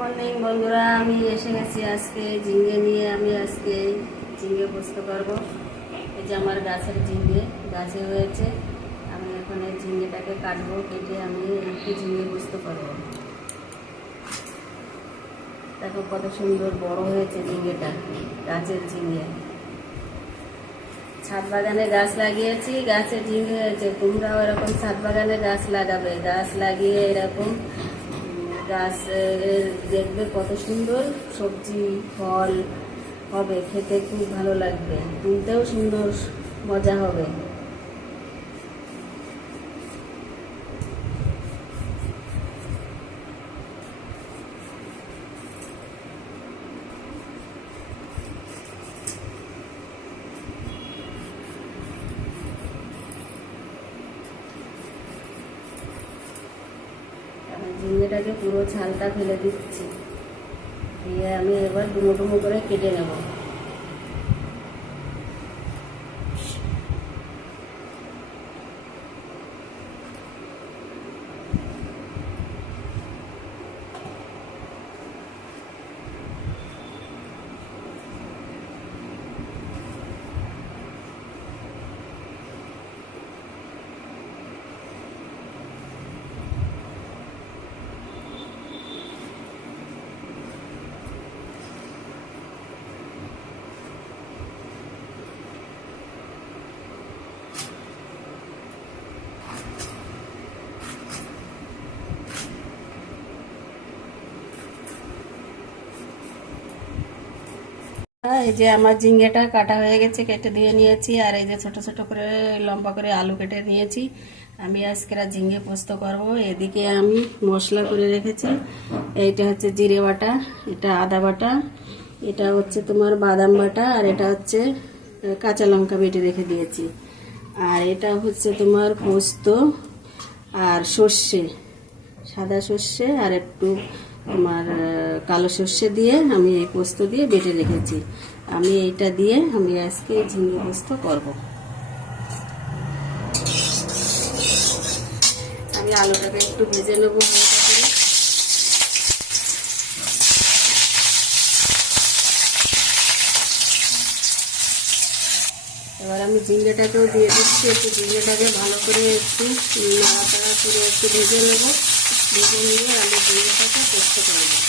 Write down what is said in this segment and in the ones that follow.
Morning বন্ধুরা, আমি এসে গেছি আজকে ঝিঙে নিয়ে। আমি আজকে ঝিঙে পোস্ত করবো। এই যে আমার গাছের ঝিঙে গাছে হয়েছে। আমি এখন এই ঝিঙেটাকে কাটবো, কেটে আমি একটু ঝিঙে পোস্ত করবো। দেখো কত সুন্দর বড় হয়েছে ঝিঙেটা, গাছের ঝিঙে। ছাদ বাগানে গাছ লাগিয়েছি, গাছে ঝিঙে হয়েছে। তোমরাও এরকম ছাদ বাগানে গাছ লাগাবে, গাছ লাগিয়ে এরকম গাছ দেখবে কত সুন্দর সবজি ফল হবে, খেতে খুব ভালো লাগবে, তুলতেও সুন্দর মজা হবে। ঝিঙেটাকে পুরো ছালটা ফেলে দিচ্ছি, দিয়ে আমি এবার ডুমো ডুমো করে কেটে নেব। এই যে আমার ঝিঙ্গেটা কাটা হয়ে গেছে, কেটে দিয়ে নিয়েছি। আর এই যে ছোট ছোট করে লম্বা করে আলু কেটে নিয়েছি। আমি আজকে ঝিঙ্গে পোস্ত করব। এদিকে আমি মশলা করে রেখেছি। এইটা হচ্ছে জিরে বাটা, এটা আদা বাটা, এটা হচ্ছে তোমার বাদাম বাটা, আর এটা হচ্ছে কাঁচা লঙ্কা বেটে রেখে দিয়েছি। আর এটা হচ্ছে তোমার পোস্ত আর সর্ষে, সাদা সর্ষে আর একটু তোমার কালো সর্ষে দিয়ে আমি এই পোস্ত দিয়ে বেটে রেখেছি। আমি এইটা দিয়ে আমি আজকে ঝিঙে পোস্ত করব। আমি আলুটাকে একটু ভেজে নেব হালকা করে। এবার আমি ঝিঙেটাকেও দিয়ে দিচ্ছি। একটু ঝিঙেটাকে ভালো করে একটু নাড়াচাড়া করে একটু ভেজে নেব। ভেজে নিয়ে আমি ঝিঙেটাকে পোস্ত করে নেব।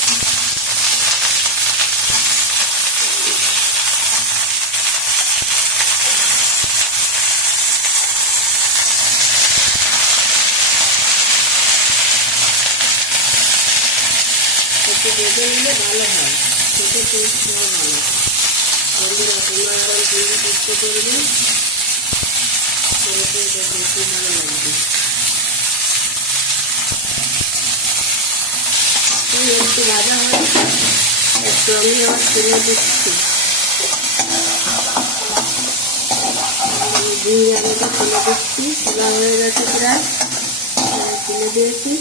একটু ভেজে নিলে ভালো হয়, খেতে টেস্টও ভালো। বন্ধুরা, তোমরা আরও ঝিঙে পোস্ত করবে, খেতে বেশি ভালো লাগবে। একটু ভাজা হয়, একটু আমি আবার তুলে দিচ্ছি। ঝিঙে আলুটা তুলে দিচ্ছি, তোলা হয়ে গেছে প্রায়, তুলে দিয়েছি।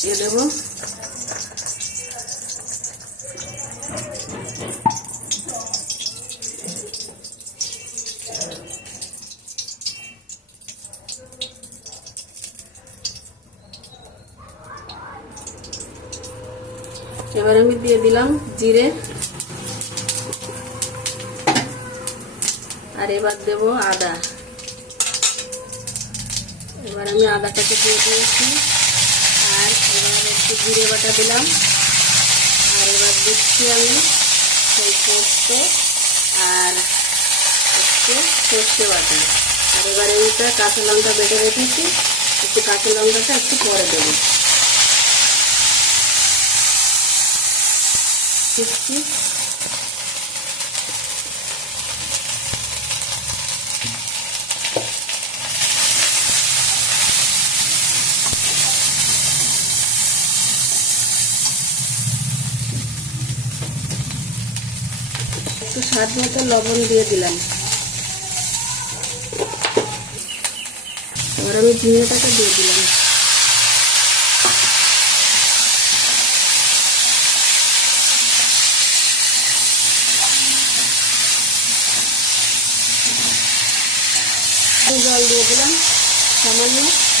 দিয়ে দেবো এবার আমি দিয়ে দিলাম জিরে, আর এবার দেব আদা। এবার আমি আদাটাকে দিয়ে দিয়েছি, আর এবার একটু জিরে বাটা দিলাম, আর এবার দিচ্ছি আমি সেই পোস্ত আর একটু সর্ষে বাটা। আর এবার এইটা কাঁচা লঙ্কা বেটে রেখেছি, একটু কাঁচা লঙ্কাটা একটু পরে দেবো। দিচ্ছি একটু স্বাদ মতো লবণ দিয়ে দিলাম। এবার আমি ঝিঙেটাকে দিয়ে দিলাম। জল দিয়ে দিলাম। সামান্য